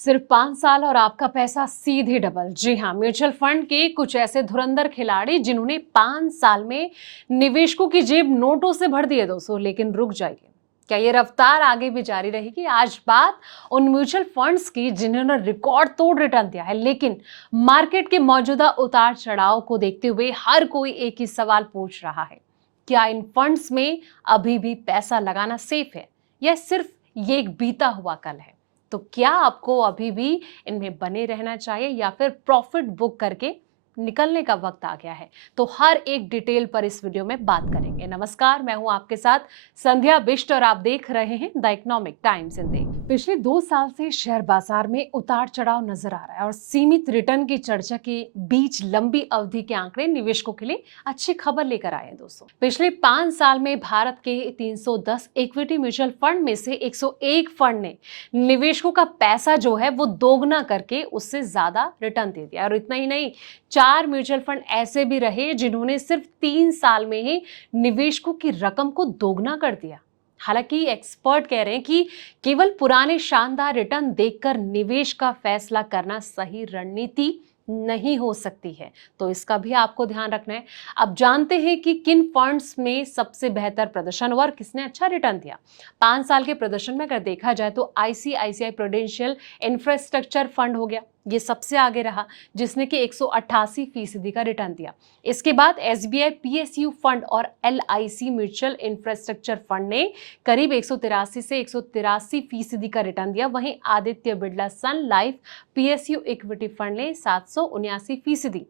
सिर्फ 5 साल और आपका पैसा सीधे डबल। जी हाँ, म्यूचुअल फंड के कुछ ऐसे धुरंधर खिलाड़ी जिन्होंने 5 साल में निवेशकों की जेब नोटों से भर दिए दोस्तों। लेकिन रुक जाइए, क्या ये रफ्तार आगे भी जारी रहेगी? आज बात उन म्यूचुअल फंड्स की जिन्होंने रिकॉर्ड तोड़ रिटर्न दिया है, लेकिन मार्केट के मौजूदा उतार चढ़ाव को देखते हुए हर कोई एक ही सवाल पूछ रहा है। क्या इन फंड्स में अभी भी पैसा लगाना सेफ है, या सिर्फ ये एक बीता हुआ कल है? तो क्या आपको अभी भी इनमें बने रहना चाहिए, या फिर प्रॉफिट बुक करके निकलने का वक्त आ गया है? तो हर एक डिटेल पर इस वीडियो में बात करेंगे। नमस्कार, मैं हूं आपके साथ संध्या बिष्ट और आप देख रहे हैं द इकोनॉमिक टाइम्स हिंदी। पिछले 2 साल से शेयर बाजार में उतार चढ़ाव नजर आ रहा है और सीमित रिटर्न की चर्चा के बीच लंबी अवधि के आंकड़े निवेशकों के लिए अच्छी खबर लेकर आए हैं दोस्तों। पिछले 5 साल में भारत के 310 इक्विटी म्यूचुअल फंड में से 101 फंड ने निवेशकों का पैसा जो है वो दोगुना करके उससे ज्यादा रिटर्न दे दिया। और इतना ही नहीं, 4 म्यूचुअल फंड ऐसे भी रहे जिन्होंने सिर्फ 3 साल में ही निवेशकों की रकम को दोगुना कर दिया। हालांकि एक्सपर्ट कह रहे हैं कि केवल पुराने शानदार रिटर्न देखकर निवेश का फैसला करना सही रणनीति नहीं हो सकती है। तो इसका भी आपको ध्यान रखना है। अब जानते हैं कि किन फंड्स में सबसे बेहतर प्रदर्शन हुआ और किसने अच्छा रिटर्न दिया। 5 साल के प्रदर्शन में अगर देखा जाए तो आईसीआईसीआई प्रूडेंशियल इंफ्रास्ट्रक्चर फंड हो गया, ये सबसे आगे रहा, जिसने कि 188% का रिटर्न दिया। इसके बाद एसबीआई पीएसयू फंड और एलआईसी म्यूचुअल इंफ्रास्ट्रक्चर फंड ने करीब 183 से 183% का रिटर्न दिया। वहीं आदित्य बिरला सन लाइफ पीएसयू इक्विटी फंड ने 779%,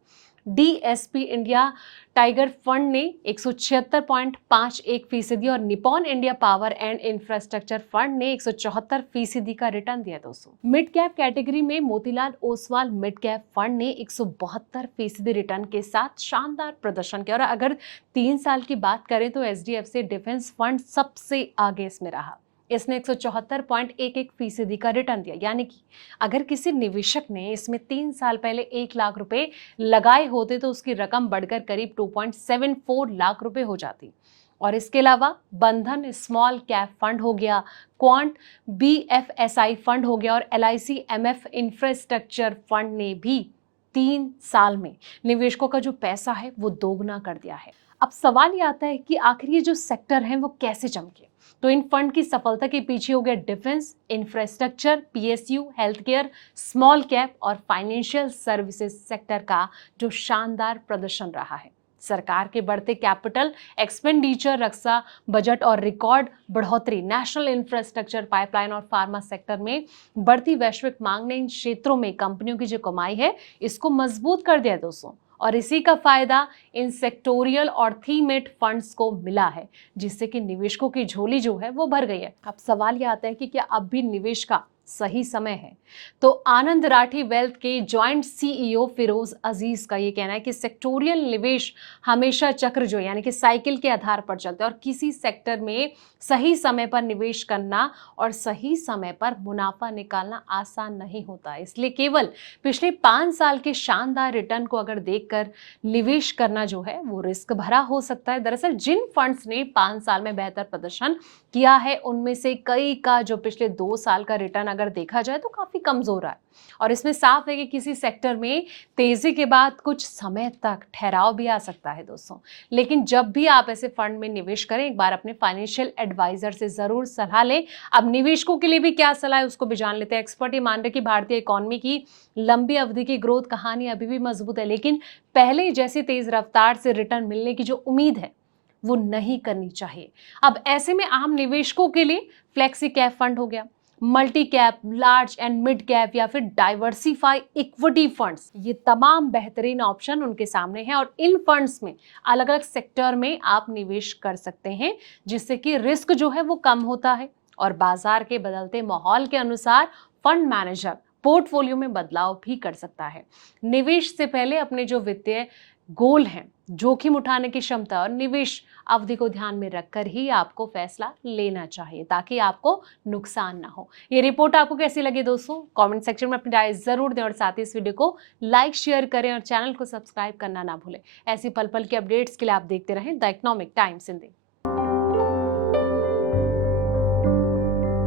डीएसपी इंडिया टाइगर फंड ने 176.51% और Nippon India power and infrastructure fund ने 174% का रिटर्न दिया दोस्तों। मिड कैप कैटेगरी में Motilal Oswal mid cap fund ने 172% रिटर्न के साथ शानदार प्रदर्शन किया। और अगर 3 साल की बात करें तो एचडीएफसी डिफेंस फंड सबसे आगे इसमें रहा। इसने 174.11% का रिटर्न दिया। यानी कि अगर किसी निवेशक ने इसमें 3 साल पहले 1 लाख रुपए लगाए होते तो उसकी रकम बढ़कर करीब 2.74 लाख रुपए हो जाती। और इसके अलावा बंधन स्मॉल कैप फंड हो गया, क्वांट बीएफएसआई फंड हो गया और एलआईसी एमएफ इंफ्रास्ट्रक्चर फंड ने भी 3 साल में निवेशकों का जो पैसा है वो दोगुना कर दिया है। अब सवाल ये आता है कि आखिर ये जो सेक्टर है वो कैसे चमके? तो इन फंड की सफलता के पीछे हो गया defence, infrastructure, PSU, health care, small cap और फाइनेंशियल सर्विसेज सेक्टर का जो शानदार प्रदर्शन रहा है। सरकार के बढ़ते कैपिटल एक्सपेंडिचर, रक्षा बजट और रिकॉर्ड बढ़ोतरी, नेशनल इंफ्रास्ट्रक्चर पाइपलाइन और फार्मा सेक्टर में बढ़ती वैश्विक मांग ने इन क्षेत्रों में कंपनियों की जो कमाई है इसको मजबूत कर दिया दोस्तों। और इसी का फायदा इन सेक्टोरियल और थीमेट फंड्स को मिला है, जिससे कि निवेशकों की झोली जो है वो भर गई है। अब सवाल ये आता है कि क्या अब भी निवेश का सही समय है? तो आनंद राठी वेल्थ के जॉइंट सीईओ फिरोज अजीज का ये कहना है कि सेक्टोरियल निवेश हमेशा चक्र जो यानी कि साइकिल के आधार पर चलते हैं और किसी सेक्टर में सही समय पर निवेश करना और सही समय पर मुनाफा निकालना आसान नहीं होता। इसलिए केवल पिछले 5 साल के शानदार रिटर्न को अगर देखकर निवेश करना जो है वो रिस्क भरा हो सकता है। दरअसल जिन फंड्स ने 5 साल में बेहतर प्रदर्शन किया है उनमें से कई का जो पिछले 2 साल का रिटर्न अगर देखा जाए तो काफी कमजोर है। और इसमें साफ है कि किसी सेक्टर में तेजी के बाद कुछ समय तक ठहराव भी आ सकता है दोस्तों। लेकिन जब भी आप ऐसे फंड में निवेश करें, एक बार अपने फाइनेंशियल एडवाइजर से जरूर सलाह लें। अब निवेशकों के लिए भी क्या सलाह है उसको भी जान लेते हैं। एक्सपर्ट ये मान रहे कि भारतीय इकोनॉमी की लंबी अवधि की ग्रोथ कहानी अभी भी मजबूत है, लेकिन पहले जैसी तेज रफ्तार से रिटर्न मिलने की जो उम्मीद है वो नहीं करनी चाहिए। अब ऐसे में आम निवेशकों के लिए फ्लेक्सी कैप फंड हो गया, multi cap, large and mid cap या फिर डाइवर्सिफाई इक्विटी फंड्स, ये तमाम बेहतरीन ऑप्शन उनके सामने हैं। और इन फंड्स में अलग अलग सेक्टर में आप निवेश कर सकते हैं, जिससे कि रिस्क जो है वो कम होता है और बाजार के बदलते माहौल के अनुसार फंड मैनेजर पोर्टफोलियो में बदलाव भी कर सकता है। निवेश से पहले अपने जो वित्तीय गोल हैं, जोखिम उठाने की क्षमता और निवेश अवधि को ध्यान में रखकर ही आपको फैसला लेना चाहिए, ताकि आपको नुकसान ना हो। ये रिपोर्ट आपको कैसी लगी दोस्तों? कमेंट सेक्शन में अपनी राय जरूर दें और साथ ही इस वीडियो को लाइक शेयर करें और चैनल को सब्सक्राइब करना ना भूलें। ऐसी पल पल के अपडेट्स के लिए आप देखते रहें द इकोनॉमिक टाइम्स हिंदी।